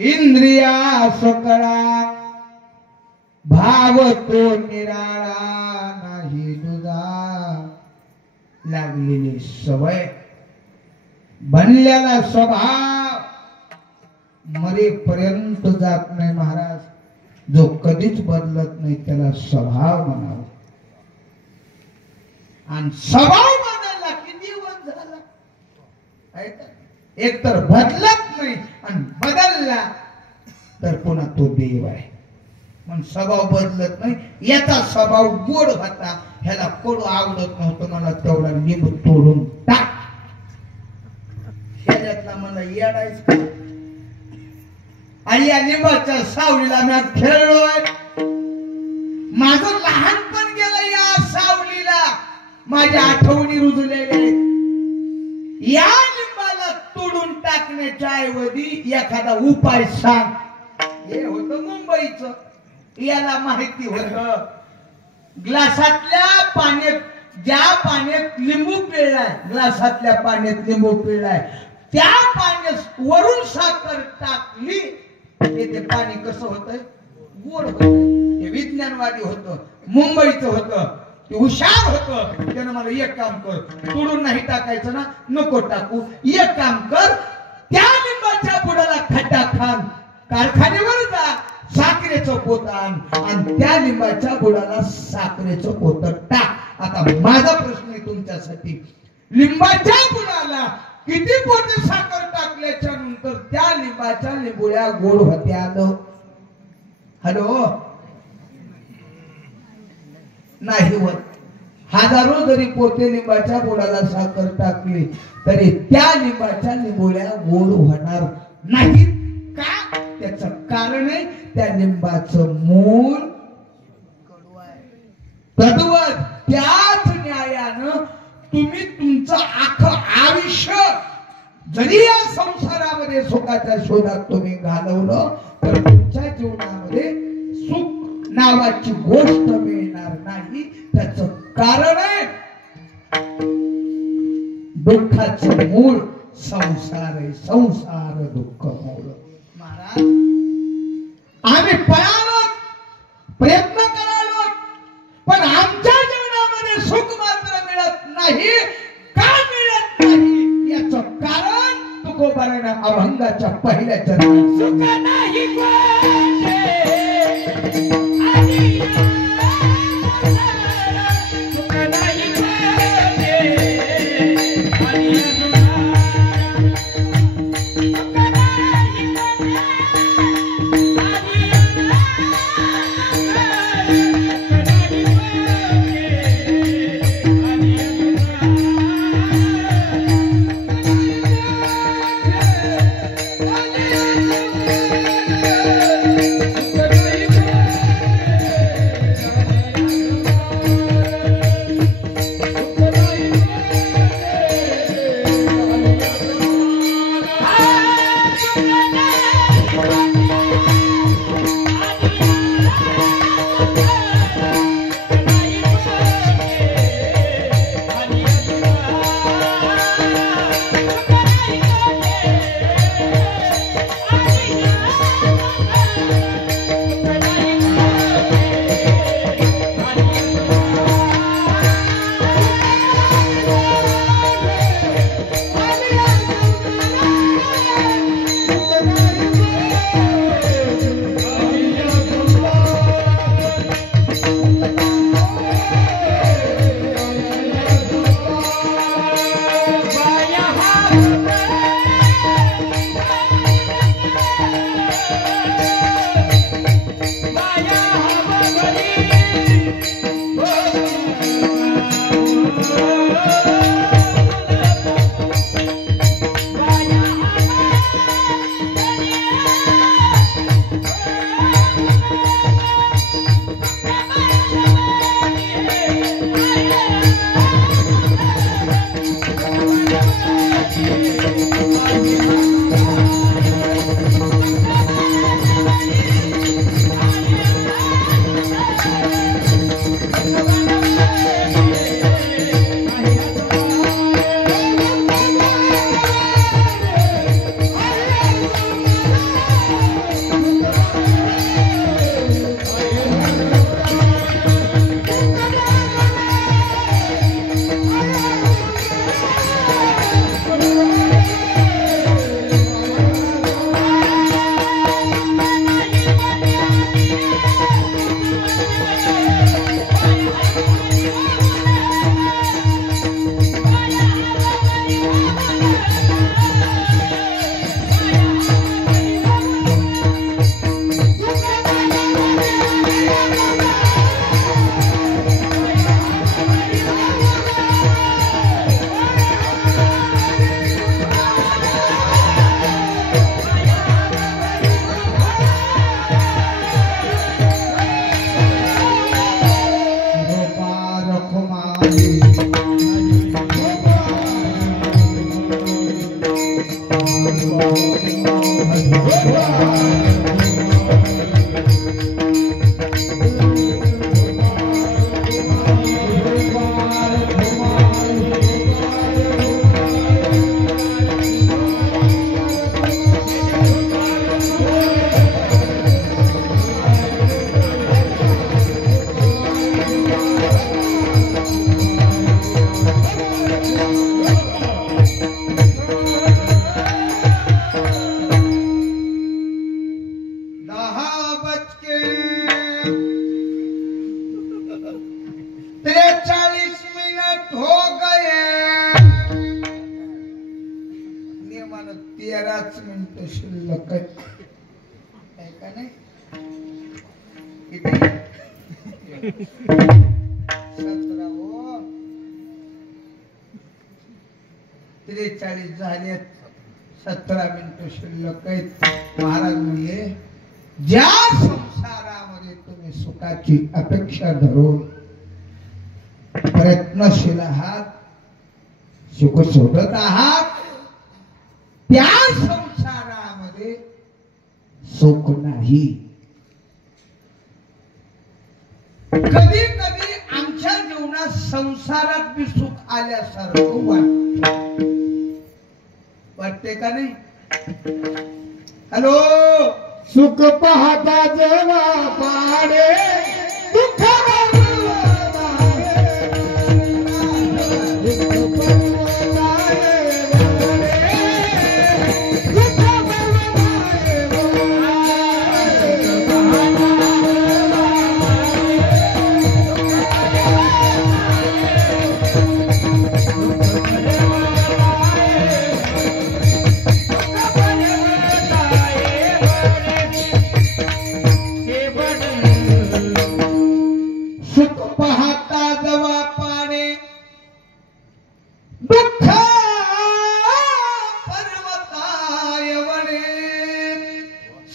इंद्रिया सकळा भाव तो निराळा नाही तुझा लागलेली सवय बनलेला स्वभाव मरेपर्यंत जात नाही महाराज. जो कधीच बदलत नाही त्याला स्वभाव म्हणावा. आणि स्वभाव बदलला किती वर्ष झाला एक तर बदलत नाही आणि बदलला तर पुन्हा तो देव आहे. पण स्वभाव बदलत नाही. याचा स्वभाव गोड होता, ह्याला कडू आवडत नव्हतं. मला तेवढा लिंब तोडून टाक. ह्याच्यातला मला येडायच आणि या लिंबाच्या सावलीला मी खेळलोय. माझं लहानपण गेलं या सावलीला. माझ्या आठवणी रुजलेल्या आहेत. या लिंबाला तोडून टाकण्याच्या ऐवजी एखादा उपाय सांग. हे होतं मुंबईचं. याला माहिती होत ग्लासातल्या पाण्यात ज्या पाण्यात लिंबू पिळलाय, ग्लासातल्या पाण्यात लिंबू पिळलाय, त्या पाण्यात वरून साखर टाकली ते पाणी कसं होतंय? गोड होत. हे विज्ञानवादी होतं, मुंबईचं होतं, ते हुशार होतं. त्यानं मला एक काम कर, तोडून नाही टाकायचं ना, नको टाकू. एक काम कर, त्या लिंबाच्या बुडाला खड्डा खान, कारखान्यावर जा, साखरेचं पोत आण आणि त्या लिंबाच्या बुडाला साखरेचं पोत टाक. आता माझा प्रश्न आहे तुमच्यासाठी, लिंबाच्या बुडाला किती पोते साखर टाकल्याच्या नंतर त्या लिंबाच्या लिंबोळ्या गोड होत्या? हॅलो, नाही होत. हजारो जरी पोते लिंबाच्या बुडाला साखर टाकली तरी त्या लिंबाच्या लिंबोळ्या गोड होणार नाहीत. का? त्याचं कारण आहे त्या लिंबाचं मूळ कडू आहे. तद्वत त्याच न्यायानं तुम्ही तुमचं अख्खं आयुष्य जरी या संसारामध्ये सुखाच्या शोधात तुम्ही घालवलं तर तुमच्या जीवनामध्ये सुख नावाची गोष्ट मिळणार नाही. त्याचं कारण आहे दुःखाचं मूळ संसार आहे. संसार दुःख मूळ. महाराज, आम्ही पळालो, प्रयत्न करालो, पण आमच्या जीवनामध्ये सुख मात्र मिळत नाही. का मिळत नाही याचं कारण तुकोबाराने अभंगाच्या पहिल्या चरणात सुख नाही 43 मिनट हो गए. नियमानं 13च मिनिट शिल्लक आहे का नाही. किती 17 हो 43 झालेत. 17 मिनिट शिल्लक आहेत. महाराज म्हणले ज्या संसारामध्ये तुम्ही सुखाची अपेक्षा धरून प्रयत्नशील आहात, सुख शोधत आहात, त्या संसारामध्ये सुख नाही. कधी कधी आमच्या जीवनात संसारात बी सुख आल्यासारखं वाटते का नाही. हॅलो. सुख पाहता जेव्हा पाडे दुःख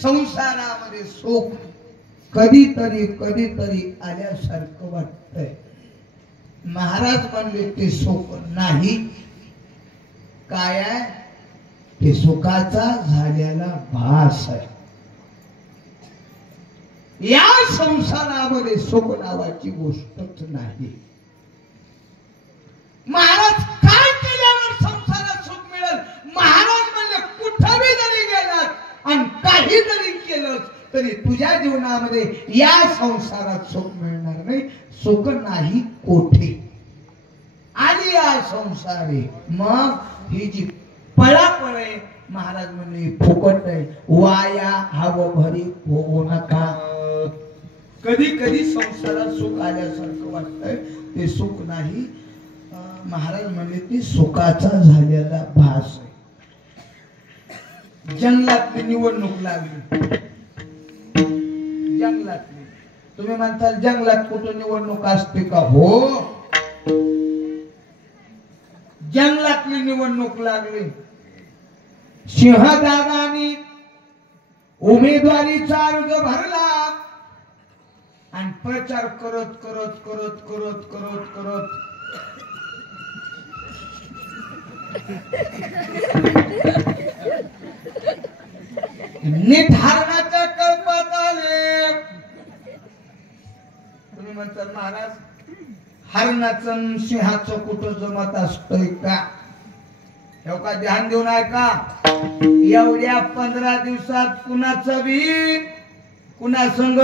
संसारामध्ये सुख कधीतरी आल्यासारखं वाटतंय. महाराज म्हणले ते सुख नाही. काय आहे ते सुखाचा झालेला भास आहे. या संसारामध्ये सुख नावाची गोष्टच नाही. महाराज काय केल्यावर संसारात सुख मिळेल. महाराज म्हणले कुठेही जरी गेलात आणि काही जरी केलं तरी तुझ्या जीवनामध्ये या संसारात सुख मिळणार नाही. सुख नाही कोठे. आणि या संसारी मग ही जी पळापळ आहे, महाराज म्हणले फुकट आहे. वाया हवं भरी होऊ नका. कधी कधी संसारात सुख आल्यासारखं वाटतंय, ते सुख नाही. महाराज म्हणले ती सुखाचा झालेला भास आहे. जंगलातली निवडणूक लागली. जंगलातली तुम्ही म्हणताल जंगलात कुठं निवडणूक असते का. हो जंगलातली निवडणूक लागली. सिंहदादानी उमेदवारीचा अर्ज भरला आणि प्रचार करत करत करत करत करत करत नीट हरणाच्या कल्पात आले. तुम्ही म्हणतात महाराज हरणाचं सिंहाचं कुठं जमत असतंय का. हे का ध्यान देऊन आहे का. एवढ्या 15 दिवसात कुणाचं बी कुणा संग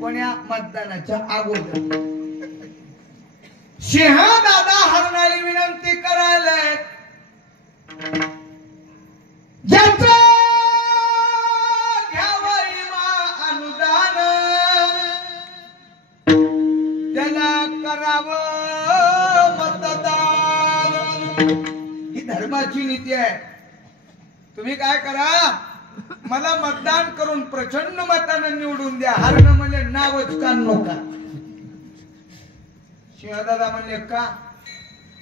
कोण्या मतदानाच्या अगोदर सिंह दादा हरणारी विनंती करायलाय. ज्याचं घ्यावं अनुदान त्याला करावं मतदान. ही धर्माची नीती आहे. तुम्ही काय करा, मला मतदान करून प्रचंड मतानं निवडून द्या. हरणं म्हणले नावच का नका. सिंहदादा म्हणले का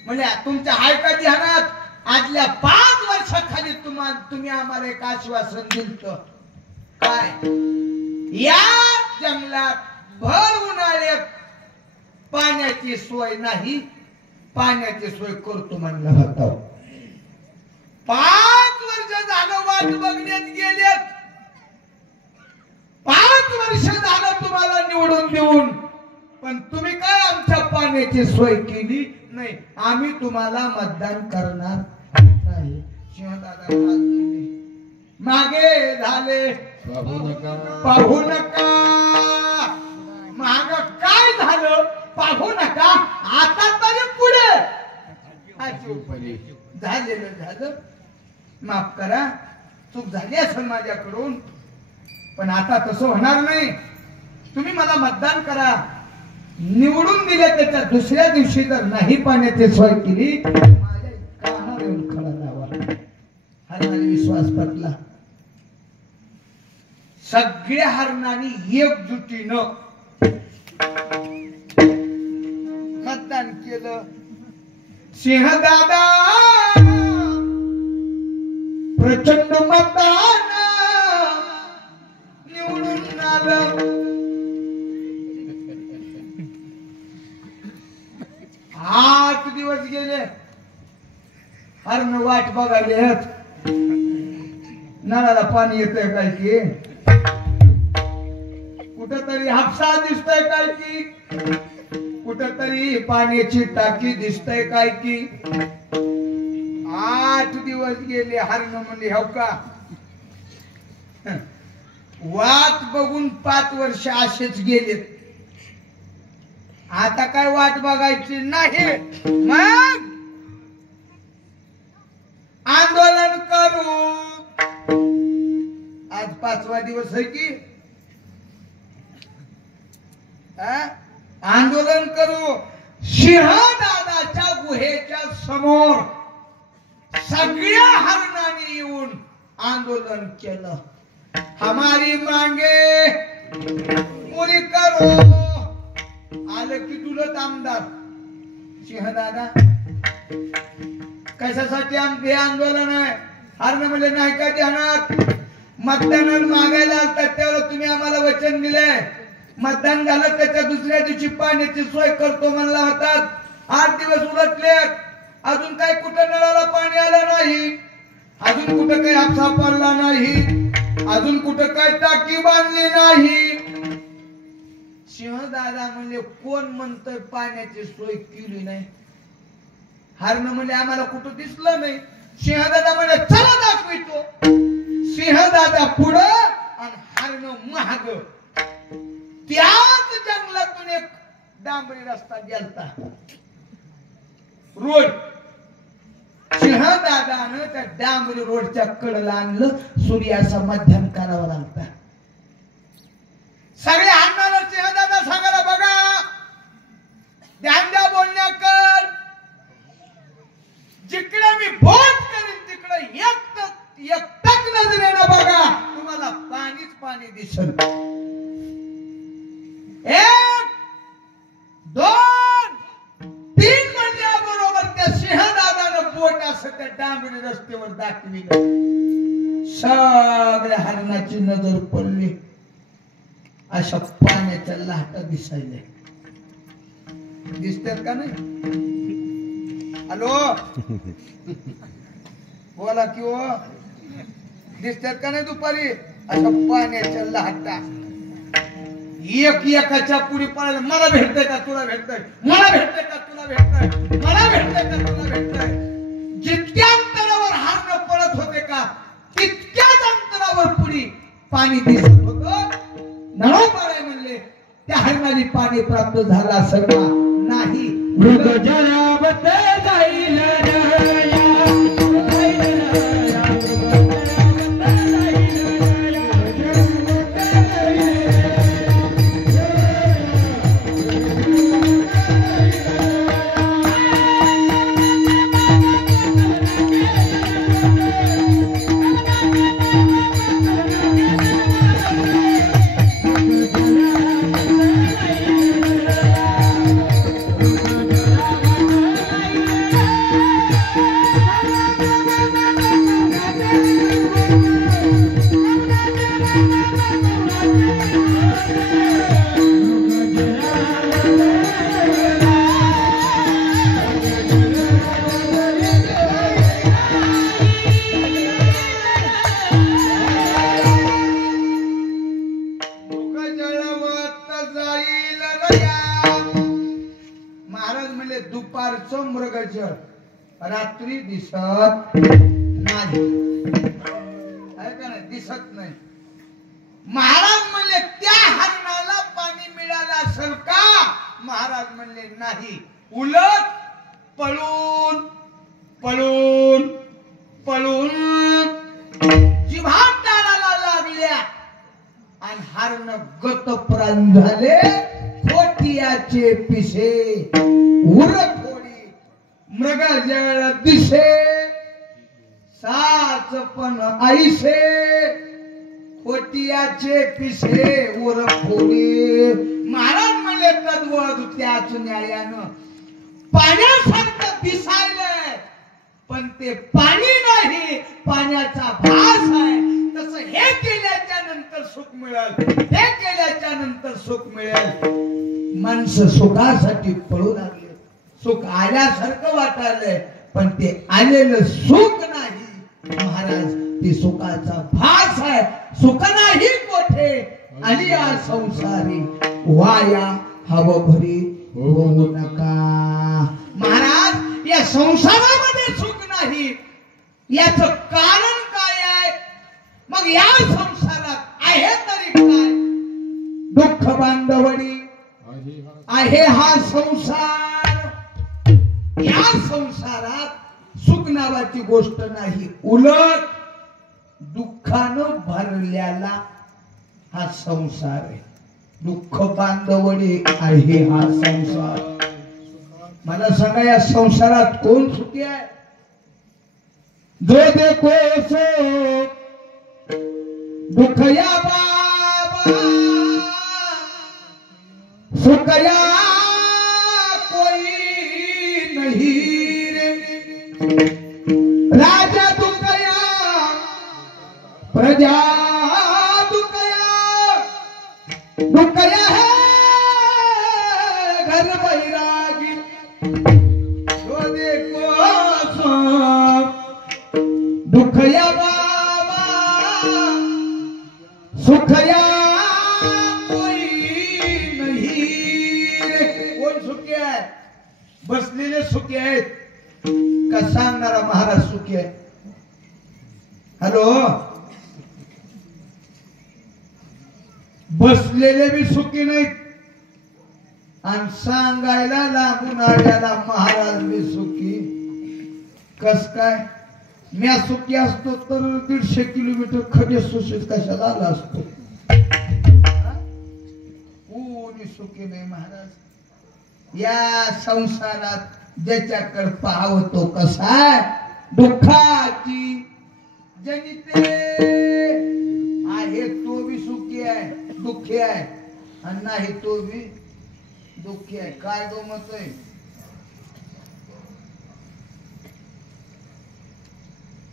म्हणजे तुमच्या हायका ध्यानात आजल्या 5 वर्षाखाली तुम्ही आम्हाला एक आश्वासन दिलं. काय या जंगलात भर उन्हाळ्यात पाण्याची सोय नाही, पाण्याची सोय करतो म्हणलं होतं. 5 वर्ष झालं वाट बघण्यात गेलेत. 5 वर्ष झालं तुम्हाला निवडून देऊन, पण तुम्ही काय आमच्या पाण्याची सोय केली नाही. आम्ही तुम्हाला मतदान करणार नाही. सिंहदादा मागे झाले. पाहू नका. माग काय झालं पाहू नका. आता तरी पुढे झालेलं झालं. माफ करा, चूक झाली असेल माझ्याकडून, पण आता तसं होणार नाही. तुम्ही मला मतदान करा. निवडून दिल्या त्याच्या दुसऱ्या दिवशी जर नाही पाण्याची सोय केली माझ्या कानावर येऊन खडा लावा. हरणाने विश्वास पटला. सगळ्या हरणांनी एकजुटीनं मतदान केलं. सिंहदादा प्रचंड मतदान निवडून आलं. 8 दिवस गेले. हरण वाट बघायले. नळाला पाणी येतंय काय की, कुठंतरी हापसा दिसतोय काय की, कुठंतरी पाण्याची टाकी दिसतंय काय की. 8 दिवस गेले. हरण म्हणले हो का वाट बघून 5 वर्ष असेच गेलेत. आता काय वाट बघायची नाही. मग आंदोलन करू. आज 5वा दिवस आहे की आंदोलन करू. सिंहदादाच्या गुहेच्या समोर सगळ्या हरणांनी येऊन आंदोलन केलं. हमारी मांगे पुरी करो. आलं की तुलत आमदार सिंहदादा कशासाठी आमचे आंदोलन आहे. हरण म्हणजे नाही का ध्यानात मतदान मागायला आलतात तेव्हा तुम्ही आम्हाला वचन दिले. मतदान झालं त्याच्या दुसऱ्या दिवशी पाण्याची सोय करतो म्हणला होतात. 8 दिवस उलटलेत. अजून काय कुठं नळाला पाणी आलं नाही. अजून कुठं काही हापसा पडला नाही. अजून कुठं काय टाकी बांधली नाही. सिंहदादा म्हणजे कोण म्हणतोय पाण्याची सोय केली नाही. हरण म्हणजे आम्हाला कुठं दिसलं नाही. सिंहदादा म्हणजे चला दाखवितो. सिंहदादा पुढं आणि हरण महाग. त्याच जंगलातून एक डांबरी रस्ता गेलता रोड. सिंहदादानं त्या डांबरी रोडच्या कडेला आणलं. सूर्याचा मध्यम करावा लागता. सगळे हरणाला सिंहदादा सांगायला बघा ध्यान द्या बोलण्याकर. जिकडे मी बोट करीन तिकडे एकटक नजरेनं बघा. तुम्हाला पाणीच पाणी दिसेल. 1 2 3 म्हणल्याबरोबर त्या सिंहदादानं बोट असं त्या डांबरी रस्त्यावर दाखविलं. सगळ्या हरणाची नजर पडली. अशा पाण्याच्या लाटा दिसायल्या. दिसतात का नाही. हॅलो बोला कि हो. दिसतात का नाही दुपारी अशा पाण्याच्या लाटा. एकाच्या पुढे पडायला. मला भेटतंय का तुला भेटतंय. मला भेटतंय का तुला भेटतंय. मला भेटतंय का तुला भेटतंय. जितक्या अंतरावर हरण पडत होते का तितक्याच अंतरावर पुढे पाणी दिसत होतं. नळोपाराय म्हणले त्या हरणाली पाणी प्राप्त झालं असेल का नाही. मृग जलावत जाईल दुपारचं मृगजळ रात्री दिसत नाही. का नाही दिसत नाही. महाराज म्हणले त्या हरणाला पाणी मिळालं असेल का. महाराज म्हणले नाही. उलट पळून पळून पळून जिव्हाट टाळाला लागल्या आणि हरण गतप्राण झाले. खोटी खोटियाचे पिसे उरफोडी मृगजळ दिसे साच पण ऐसे खोटियाचे पिसे उरफोडी. महाराज म्हणले तद्वद त्याच न्यायानं पाण्यासारखं दिसायलंय पण ते पाणी नाही, पाण्याचा भास आहे. तसं हे केल्याच्या नंतर सुख मिळेल, हे केल्याच्या नंतर सुख मिळेल. माणसं सुखासाठी पळू लागले, सुख आल्यासारखं वाटायलंय पण ते आलेलं सुख नाही महाराज, ते सुखाचा भास आहे. सुख नाही कोठे आणि या संसारी वाया हवं भरी होऊ नका. महाराज या संसारामध्ये सुख नाही, याच कारण काय आहे? मग या संसारात आहे तरी काय? दुःख बांधवडी आहे हा संसार. या संसारात सुख नावाची गोष्ट नाही, उलट दुःखानं भरलेला हा संसार आहे. दुःख बांधवडी आहे हा संसार. मला सांगा या संसारात कोण सुखी आहे? जो देखो सो दुःख या बाबा, सुख या कोई नहीं रे. राजा दुखया प्रजा दुखया, दुखया है घर बैरागी. जो देखो सो दुख या बाबा, सुख या कोई नहीं रे. कोण सुखी आहे? बसलेले सुखी आहेत का सांगणारा महाराज सुखी आहे? हॅलो, बसलेले बी सुखी नाहीत आणि सांगायला लागून आल्याला महाराज बी सुखी. कस काय? म्या सुखी असतो तर 150 किलोमीटर खडे सुशीत कशाला आला असतो. कोणी सुखी नाही महाराज. या संसारात ज्याच्याकडे पाहावं तो कसा दुःखाची जनिते आहे तो बी सुखी आहे, दुःखी आहे, आणि नाही तो बी दुःखी आहे. काय गमत आहे?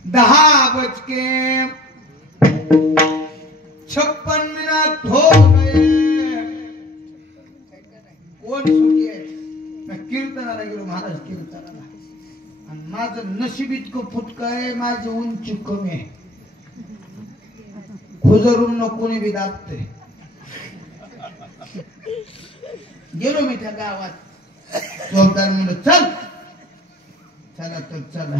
10:56 हो गए. कोण सुखी आहे? कीर्तनाला गेलो महाराज, कीर्तनाला, आणि माझं नशीब इतकं फुटकं आहे, माझी उंची कमी आहे. खुजरून न कोणी बी दाबते. गेलो मी त्या गावात, चौदार म्हणलं चल, चला तर चला.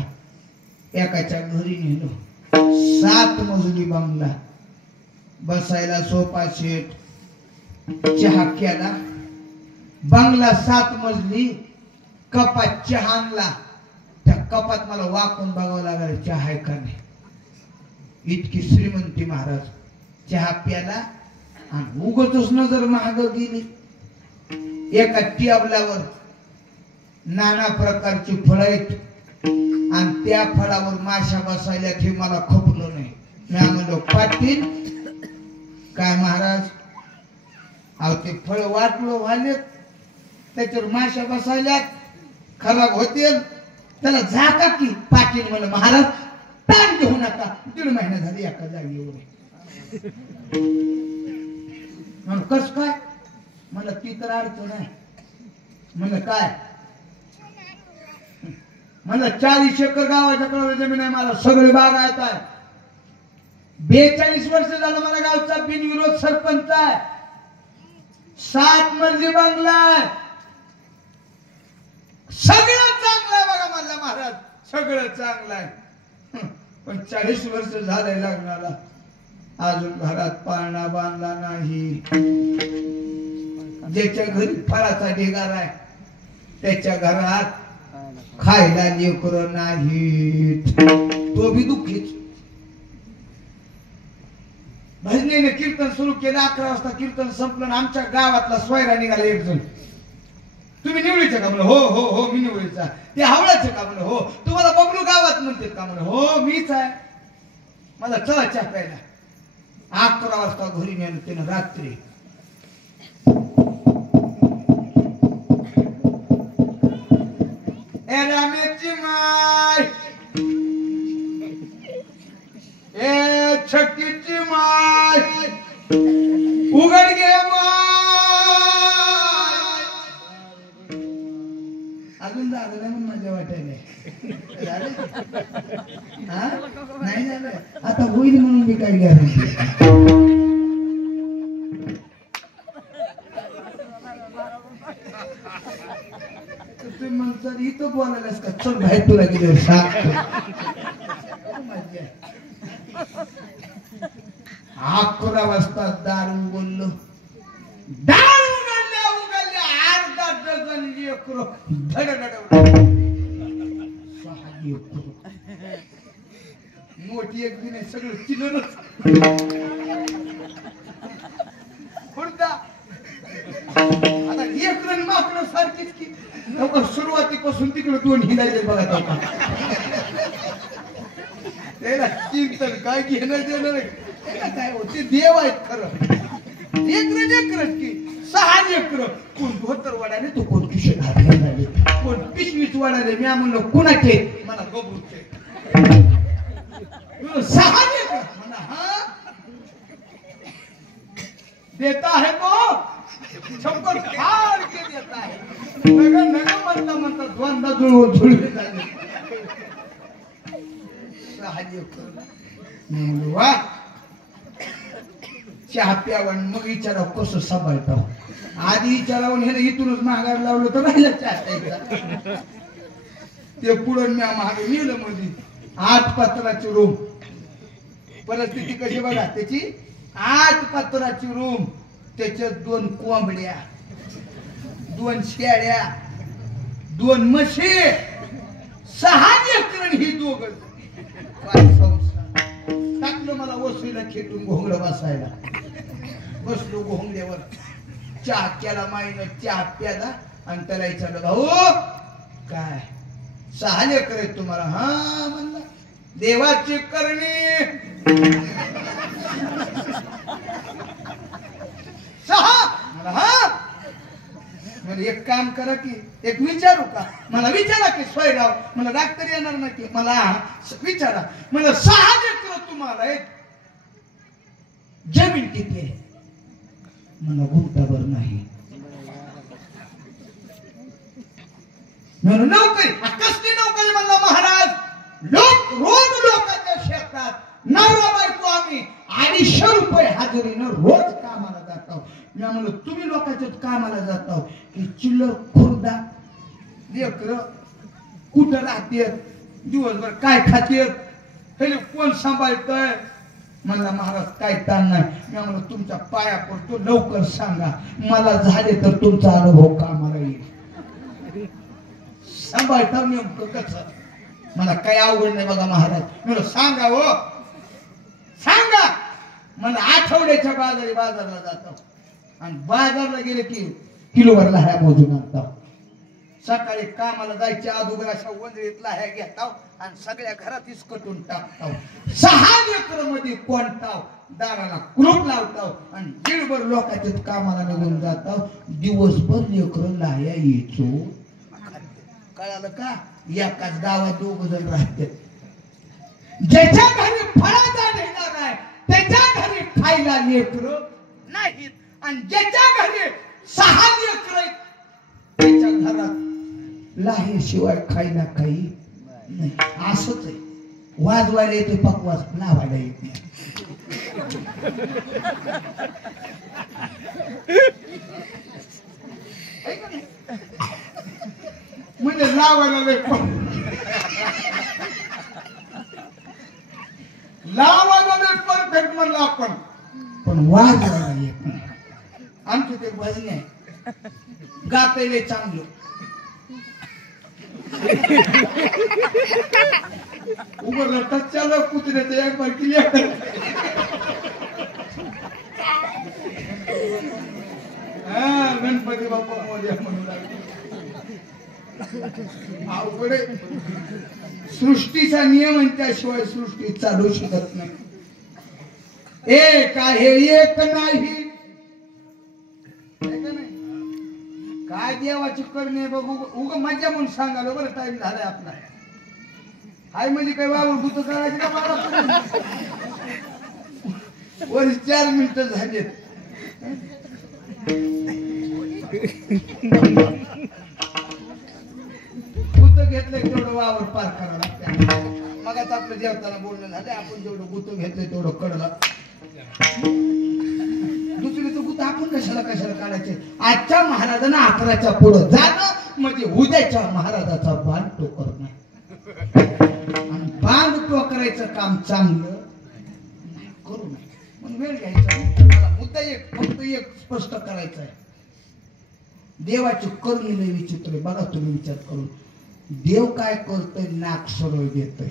एकाच्या घरी नेलो. 7 मजली बंगला, बसायला सोफा सेट, चहा केला. बंगला 7 मजली, कपात चहा आणला. त्या कपात मला वाकून बघावं लागलं चहा आहे का नाही. इतकी श्रीमंती महाराज. चहा प्याला आणि उगतच नजर महाग गेली. एका टेबलावर नाना प्रकारची फळं आहेत आणि त्या फळावर माशा बसायला हे मला खपलं नाही. मी म्हणलो पाटील काय महाराज, अहो ते फळ वाटलो व्हालेत, त्याच्यावर माशा बसायला खराब होतील, त्याला झाका की. पाटील म्हणलं महाराज ताण घेऊ नका, 1.5 महिना झाली एका जागी एवढे. कस काय? मला ती तर अडचण आहे. म्हणलं काय? मला 40 एकर गावाच्या कडे जमीन आहे, मला सगळे बागायत आहे. 42 वर्ष झालं मला गावचा बिनविरोध सरपंच आहे. 7 मजली बंगला आहे. सगळं चांगलं आहे बघा मला महाराज, सगळं चांगलं आहे. पण 40 वर्ष झालंय लग्नाला, अजून घरात पाळणा बांधला नाही. ज्याच्या घरी फळाचा ढिगार आहे त्याच्या घरात खायला लेकरं नाहीत, तो बी दुःखीच. भजनीने कीर्तन सुरू केलं. 11 वाजता कीर्तन संपलं. आमच्या गावातला सोयरा निघाला एक जण. निवळीचं का म्हणलं हो हो हो मी निवळीचा. ते हावळाचं का म्हणलं हो. तुम्हाला बबलू गावात म्हणतात का म्हणलं हो मीच आहे. मला चहा प्यायला 11 वाजता घरी नेलं त्यानं रात्री. ए रामेची माय ए छक्कीची माय उघड गे अजून झालं नाही म्हणून माझ्या वाटायला हा नाही झालं आता होईल म्हणून मी काही गॅरंटी. तुम्ही म्हणतात इथं बोलायलास का चल बाहेर तुला गेले सांग. 11 वाजता दार उघडलं. दार उघडल्या अर्धा डझन लेकरं धडधडवलं. 6 लेकरं मोठी एक दिन सगळं चिलरच पुढचा आता लेकरं माकडं सारखीच की सुरुवातीपासून तिकडे 2 हिंडायचे बघा त्याला चिंतन काय घेणं देणार काय होते देव आहेत खरं. लेकरच की 6 लेकरं कोण धोतर वाढाले तो कोण किशोर घालाले कोण पिशवीच वाढाले. मी म्हणलं कुणाचे मला गबरूचे 6 लेकरं म्हणा हा देता है तो छप्पर फाड़ के देता है. नगर नगर म्हणता म्हणता द्वंद्व जुळले झाले. 6 लेकरं म्हणलं वा चहा प्यावं मग विचारावं कसं सांभाळतो. आधी विचारावं हे इथूनच महागायला लावलं तर राहिलं चहा. ते पुढं मी महाग नेलं म्हणजे 8 पत्राची रूम. परिस्थिती कशी बघा त्याची 8 पत्राची रूम त्याच्यात 2 कोंबड्या 2 शेळ्या 2 म्हशी 6 लेकरं ही दोघं काय संसार. टाकलं मला वसुलीला खेटून घोंगडं बसायला. बसलो घोंगड्यावर चहा केला माईनं चहा प्याला आणि त्याला विचारलं भाऊ काय 6 लेकरं आहेत तुम्हाला. हा म्हणला देवाची करणी 6 मला हा म्हणजे एक काम करा की एक विचारू का मला विचारा की स्वयंराव मला डॉक्टर येणार ना की मला विचारा मला 6 लेकरं तुम्हाला आहेत. जमीन किती आहे मला गुंताभर नाही. म्हणून नोकरी कसली नोकरी म्हणला महाराज. रोज लोकांच्या शेतात नवरा बायको आम्ही 250 रुपये हजेरीनं रोज कामाला जातो. मी म्हणलो तुम्ही लोकांच्या कामाला जातो की चिल्लर खुर्दा लेकरं कुठं राहते दिवसभर काय खाते पहिले कोण सांभाळतंय. म्हणला महाराज काय ताण नाही. मी म्हणलो तुमच्या पाया पडतो लवकर सांगा मला झाले तर तुमचा अनुभव कामाला येईल. सांभाळता नेमकं कसं मला काही अवघड नाही बघा महाराज. म्हणलं सांगा हो सांगा. मला आठवड्याच्या बाजारला जातो आणि बाजारला गेले की किलोवर लाह्या मोजून आणतो. सकाळी कामाला जायच्या अगोदर अशा वंजळीत लाह्या घेताव आणि सगळ्या घरात इसकटून टाकताव. 6 लेकरं मध्ये कोणताव दाराला कुलूप लावताव आणि दिवसभर लोकांच्या कामाला निघून जाताव. दिवसभर लेकरं लाह्या यायचो. कळालं का एकाच गावात 2 जण राहतात. ज्याच्या घरी फळाचा देणार आहे त्याच्या घरी खायला लेकरं नाहीत आणि ज्याच्या घरी 6 लेकरं आहेत त्याच्या घरात लाहीशिवाय खायला काही नाही. असंच आहे. वाजवायला येते पकवास लावायला येत नाही. म्हणजे लावायला लावायला परफेक्ट म्हणलं आपण पण वाजवायला येत नाही. आमचं ते भजन आहे गातायला चांगलं. उघड टच्च्याला कुत्र्याचं एक बार क्लिअर. हा गणपती बाप्पा मोरया म्हणून अवघड आहे. सृष्टीचा नियम आहे त्याशिवाय सृष्टी चालू शकत नाही. एक आहे एक नाही. काय देवाची करणे बघ. उग मजा म्हणून सांगालो बरं. टाइम झालाय आपला. हाय म्हणजे काय वावर भूत करायचे का मला. वर 4 मिनिटं झालेत. भूत घेतलंय तेवढं वावर पार करावं लागतं. मग आता आपलं जेवताना बोलणं झालं. आपण जेवढं भूत घेतलंय तेवढं कडलं. दुसरीचं भूत आपण कशाला काढायचे. आजच्या महाराजांना 11च्या पुढं जाणं म्हणजे उद्याच्या महाराजाचा बाण टोकरणं. आणि बाण टोकरायचं काम चांगलं करू नये. पण वेळ घ्यायचा. मला मुद्दा फक्त एक स्पष्ट करायचा आहे. देवाची करणी लय विचित्र आहे. बघा तुम्ही विचार करून. देव काय करतोय. नाक सरळ देतोय.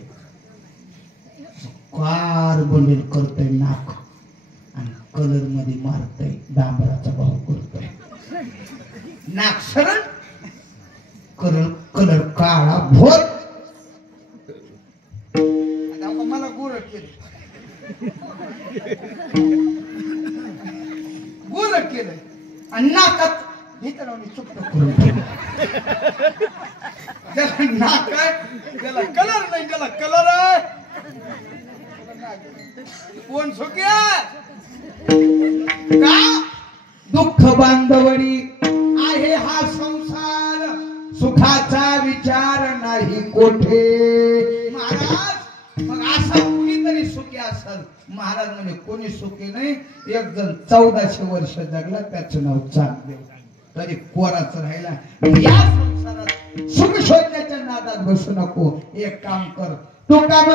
कार बंडल करतोय नाक. आणि कलर मध्ये मारतोय. डांबराचा भाव करतोय. नाक सरळ कलर काळा भोर. मला गोर केलं. गोर केलंय आणि नाकात चुप्त करून त्याला नाक आहे. त्याला कलर नाही. त्याला कलर आहे. कोण सुख्या का दुःख बांधवडी आहे हा संसार. सुखाचा विचार नाही कोठे. महाराज मग असा कुणीतरी सुखी असेल. महाराज म्हणजे कोणी सुखी नाही. एक जण 1400 वर्ष जगला. त्याचं नाव चांगदेव. तरी कोराच राहिला. या संसारात सुख शोधण्याच्या नादात बसू नको. एक काम कर. तू काम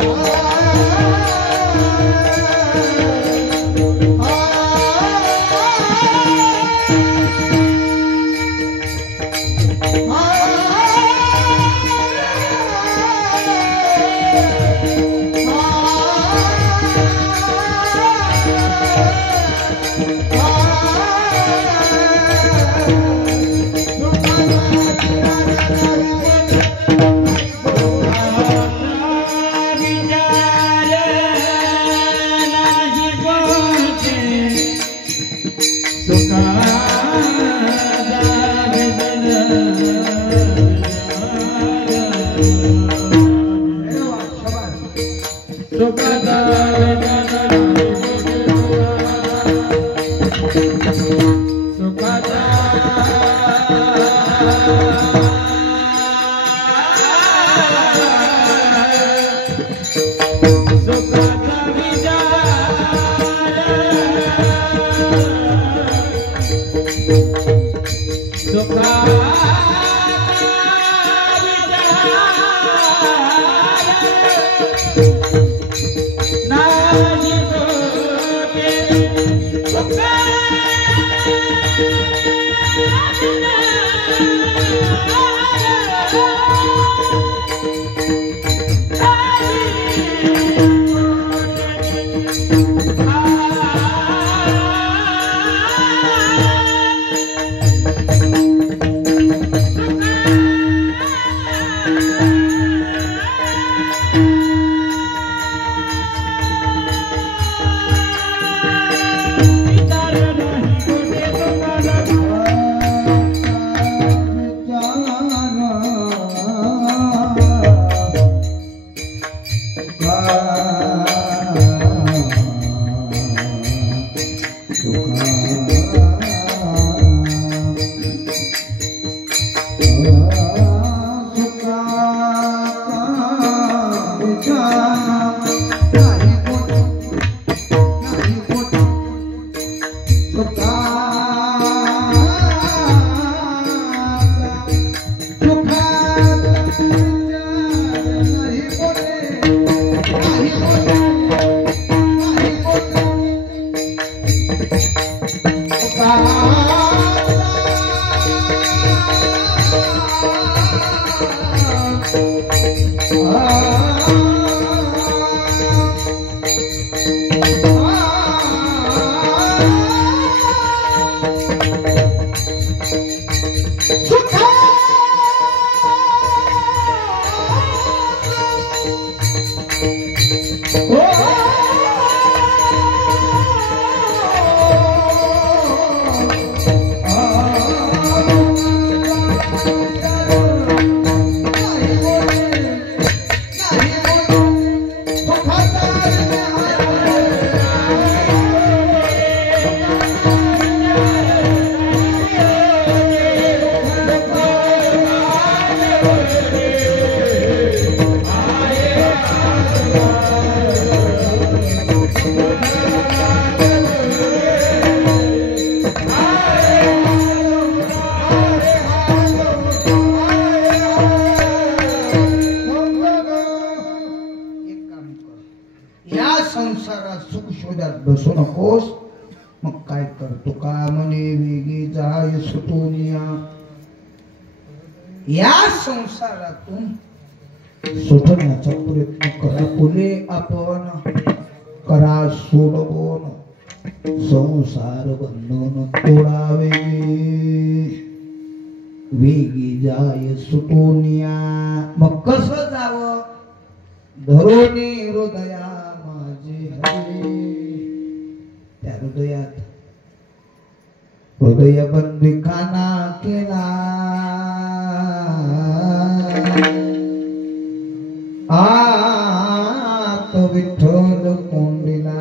Oh सुखाचा संसारात सुख शोधात बसू नकोस. मग काय करतो का म्हणे वेगी जाय सुटून या संसारातून सुटण्याचा प्रयत्न करा. पुढे आपण करा सोडवून संसार बंधन तोडावे. वेगी जाय सुटून मग कसं जावं. धरोनी हृदया त्या हृदयात हृदय बंदी खाना केला. आत विठ्ठल कोंडीला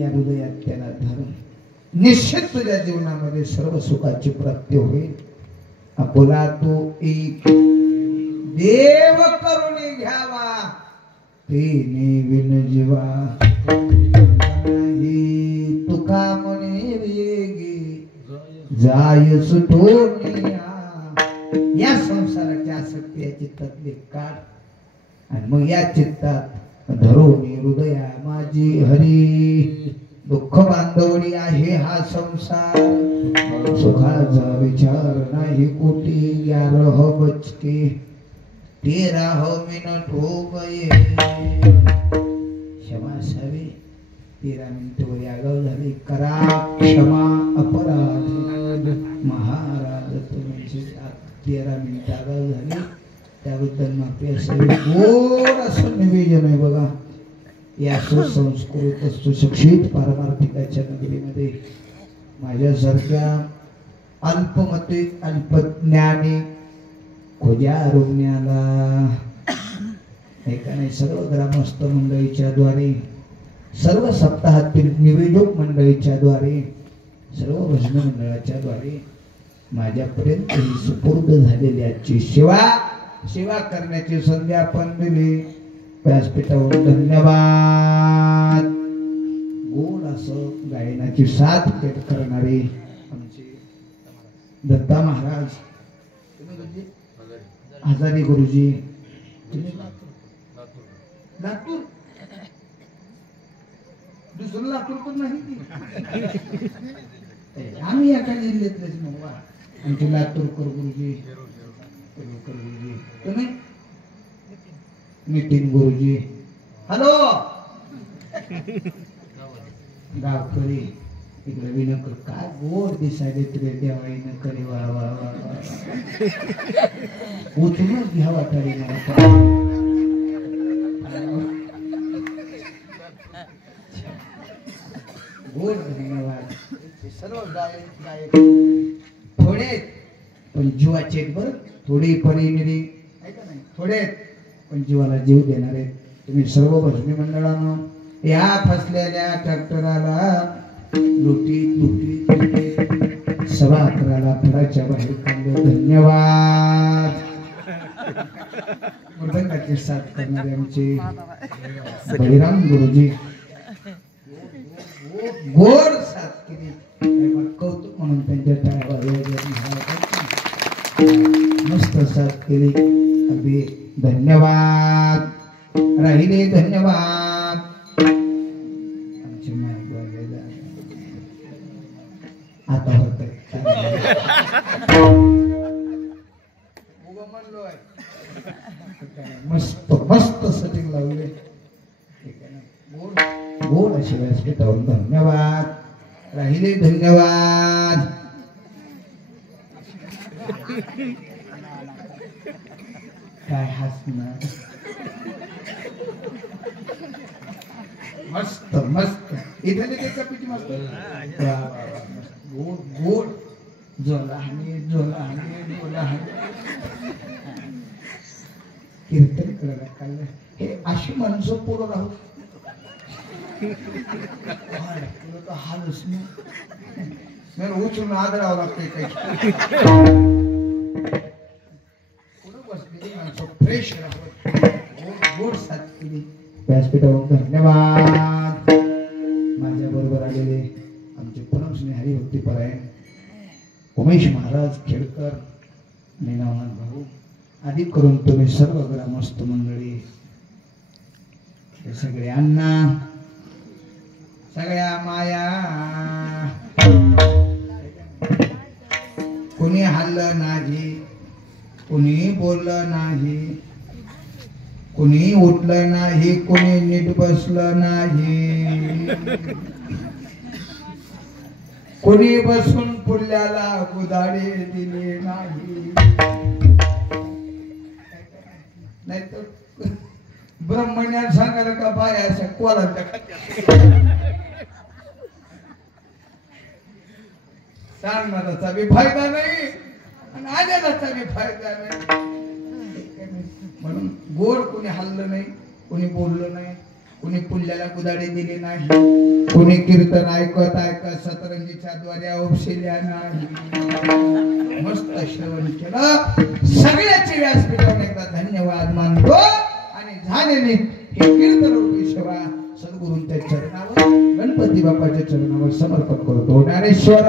या हृदयात त्याला धरून निश्चित तुझ्या जीवनामध्ये सर्व सुखाची प्राप्ती होईल. आपुला तो एक देव करून घ्यावा तिने विन जीवा. तुका म्हणे वेगी जाय सुटून या संसाराच्या आसक्ती या चित्तातले काढ आणि मग या चित्तात धरून हृदया माझी हरी. दुःख बांधवडी आहे हा संसार. सुखाचा विचार नाही कोटी. या रह बचके तेरा हो मिनट हो गए. क्षमा असावी. 13 मिनिटं आगाऊ झाली. करा क्षमा अपराध. महाराज तुम्ही 13 मिनिटं आगाऊ झाली त्याबद्दल माफी असावी. गोड असं निवेदन आहे बघा. या सुसंस्कृत सुशिक्षित पारमार्थिकाच्या नगरीमध्ये माझ्यासारख्या अल्पमते अल्पज्ञानी खोज्या रुग्णाला एकाने सर्व ग्रामस्थ मंडळीच्या द्वारे, सर्व सप्ताहातील निवेदक मंडळीच्या द्वारे, सर्व भजन मंडळाच्या द्वारे माझ्यापर्यंत ही सुपूर्द झालेली आजची सेवा करण्याची संधी आपण दिली. व्यासपीठावर धन्यवाद. गोड असं गायनाची साथ करणारे आमचे दत्ता महाराज, हजारी गुरुजी, लातूर, दुसरं लातूर पण नाही, आम्ही एका जिल्ह्यातलेच मग आमचे लातूरकर गुरुजी, तुम्ही नितीन गुरुजी, हॅलो गावकरी इकडे विनकर, काय गोड दिसायले तुझे देवाईनं करे, वा वा वा उचलूनच घ्या वाटाडी गोड. धन्यवाद. सर्व गायक थोडे पण जीवाचे बर, थोडी परी थोडे पण जीवाला जीव देणारे तुम्ही सर्व भजनी मंडळानं या फसलेल्या ट्रॅक्टराला लुटी सभा करायला फळाच्या बाहेर काढले. धन्यवाद. मृदंगाची साथ करणारे आमचे बळीराम गुरुजी, गोड साथ केली, कौतुक म्हणून त्यांच्या मस्त साथ केली. अगदी धन्यवाद. राहिले धन्यवाद. आमचे आता होत मस्त मस्त सेटिंग लावले. गोड अशी व्यासपीठावर धन्यवाद. राहिले धन्यवाद. काय हसणार. मस्त मस्त इथे कपीची मस्त गोड गोड जोला कीर्तन करायला काढलं. हे अशी माणसं पुढं राहू हालच नाही, उचलून आदरावं लागते काही. पुढं बसलेली माणसं फ्रेश राहत, गोड साथ केली. व्यासपीठावर धन्यवाद. माझ्या बरोबर आलेले आमचे परम स्नेहारी भक्तीपरायण उमेश महाराज खेडकर, नीनावनाथ भाऊ, आधी करून तुम्ही सर्व ग्रामस्थ मंडळी, हे सगळे अण्णा, सगळ्या माया, कोणी हल्लं नाही, कोणी बोललं नाही, कोणी उठलं नाही, कोणी नीट बसलं नाही, कोणी बसून पुढल्याला गुदाडे दिले नाही. नाहीतर ब्रह्मज्ञान सांगायला का बाया अशा कोलांच्या सांगणाराचा बी फायदा नाही आणि आलेलाचा बी फायदा नाही. म्हणून गोड कोणी हल्लं नाही, कोणी बोललं नाही, कोणी पुल्ल्याला गुदाडे दिले नाही, कोणी कीर्तन ऐकत सतरंजीच्या द्वारे औषध्या नाही, मस्त श्रवण केलं. सगळ्याची व्यासपीठावर एकदा धन्यवाद मानतो आणि झालेली हे कीर्तन रूपी सेवा सद्गुरूंच्या चरणावर, गणपती बाप्पाच्या चरणावर समर्पण करतो. ज्ञानेश्वर